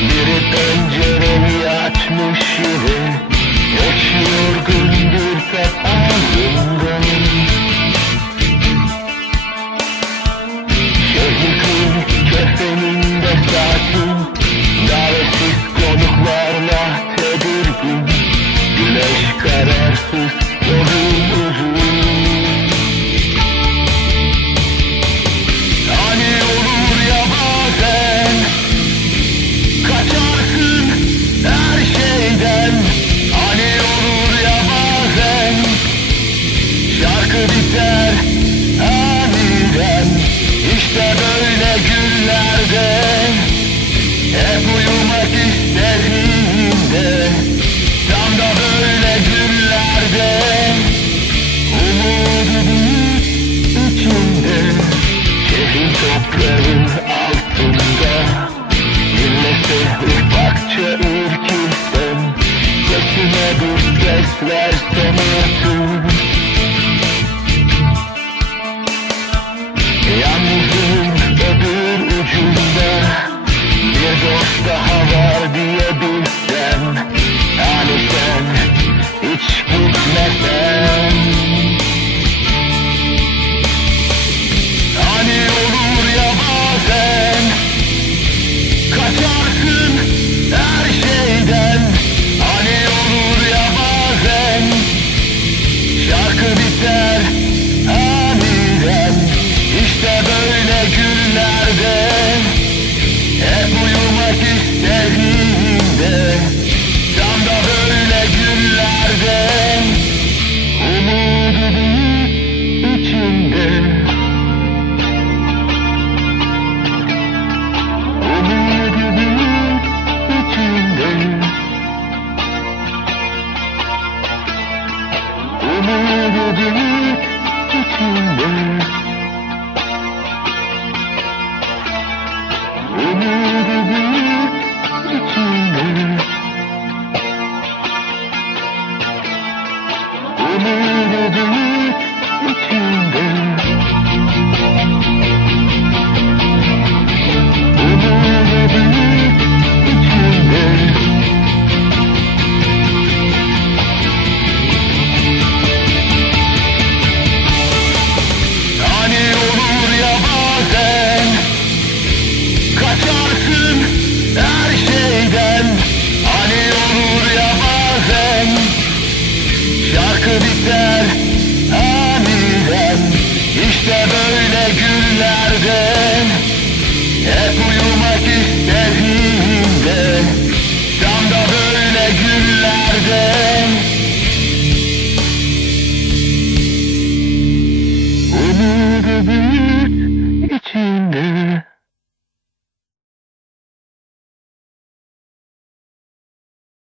Biri pencereyi açmış yine. Yaşıyor gündür tek ağzında Şehrin kefeninde sakin. Davetsiz konuklarla tedirgin. Güneş kararsız uyumak istediğimde Tam da böyle günlerde Umudumun içinde Şehrin toprağı altında Dinlese ufakça ürkülsem Sesime bir ses Umudumun içinde Umudumun içinde Umudumun içinde Şarkı biter aniden İşte böyle günlerde Hep uyumak istediğimde Tam da böyle günlerde Umudu büyük